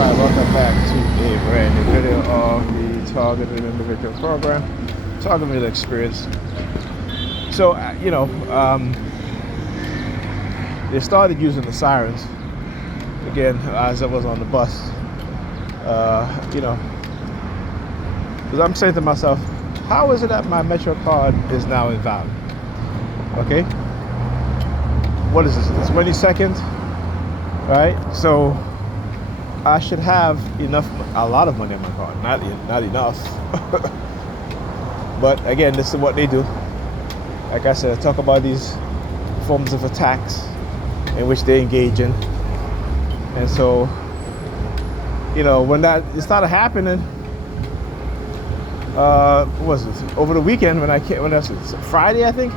Alright, welcome back to a brand new video of the Targeted Individual Program, Targeted Experience. So, they started using the sirens again as I was on the bus. Because I'm saying to myself, how is it that my Metro card is now invalid? Okay, what is this? The 22nd, right? So I should have a lot of money on my card, not enough. But again, this is what they do. Like I said, I talk about these forms of attacks in which they engage in. And so, when it started happening, what was it? Over the weekend when I Friday, I think.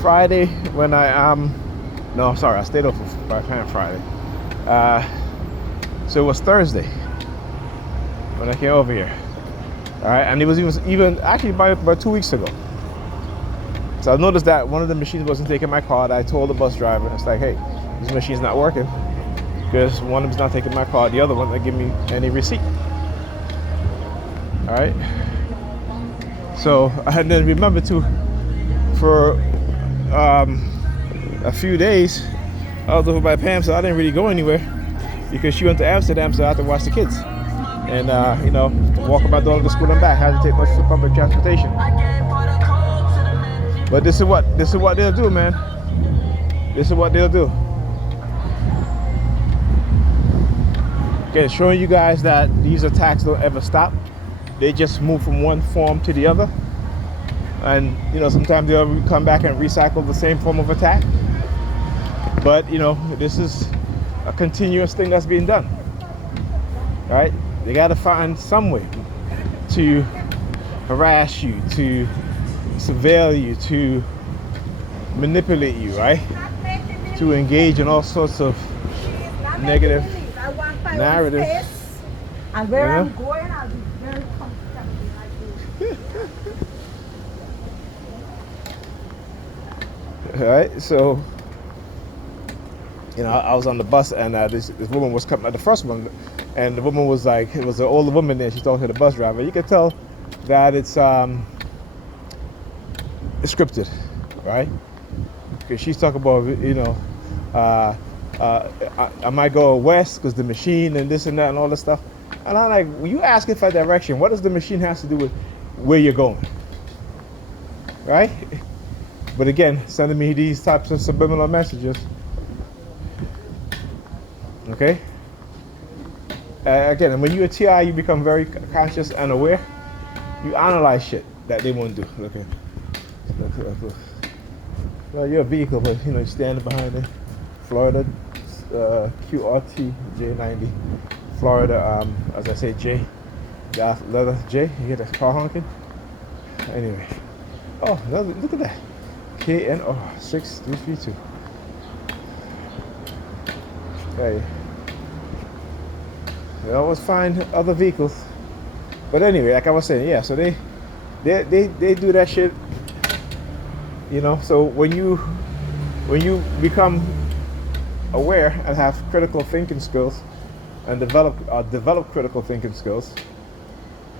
Friday when I stayed off for Friday. So it was Thursday when I came over here. All right, and it was even actually about 2 weeks ago. So I noticed that one of the machines wasn't taking my card. I told the bus driver, it's like, hey, this machine's not working because one of them's not taking my card. The other one didn't give me any receipt. All right. So I then remember to, for a few days, I was over by Pam, so I didn't really go anywhere because she went to Amsterdam, so I had to watch the kids. And walk my daughter to school and back. I had to take much for public transportation. But this is what they'll do, man. This is what they'll do. Okay, showing you guys that these attacks don't ever stop. They just move from one form to the other. And sometimes they'll come back and recycle the same form of attack. But this is a continuous thing that's being done. All right? They got to find some way to harass you, to surveil you, to manipulate you, right? To engage in all sorts of negative narratives. And where I'm going, I'll be very comfortable like this. All right, so I was on the bus and this woman was coming, the first one, and the woman was like, it was an older woman there. She's talking to the bus driver. You could tell that it's scripted, right? Because she's talking about, I might go west because the machine and this and that and all this stuff. And I'm like, when you asking for direction, what does the machine have to do with where you're going, right? But again, sending me these types of subliminal messages. Okay. Again, when you're a TI, you become very conscious and aware. You analyze shit that they won't do. Look. Well, you're a vehicle, but you're standing behind it. Florida QRT J90. Florida, as I say, J. Letter J. You hear the car honking? Anyway. Oh, look at that. KNR 6332. Hey. They always find other vehicles. But anyway, like I was saying, yeah, so they do that shit. So when you become aware and have critical thinking skills and develop critical thinking skills,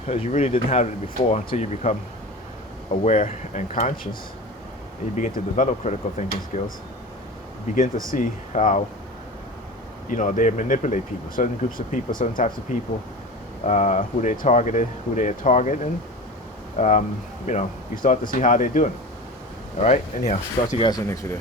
because you really didn't have it before until you become aware and conscious, and you begin to develop critical thinking skills, you begin to see how they manipulate people, certain groups of people, certain types of people, who they targeted, who they target, and you start to see how they're doing. All right. Anyhow, talk to you guys in the next video.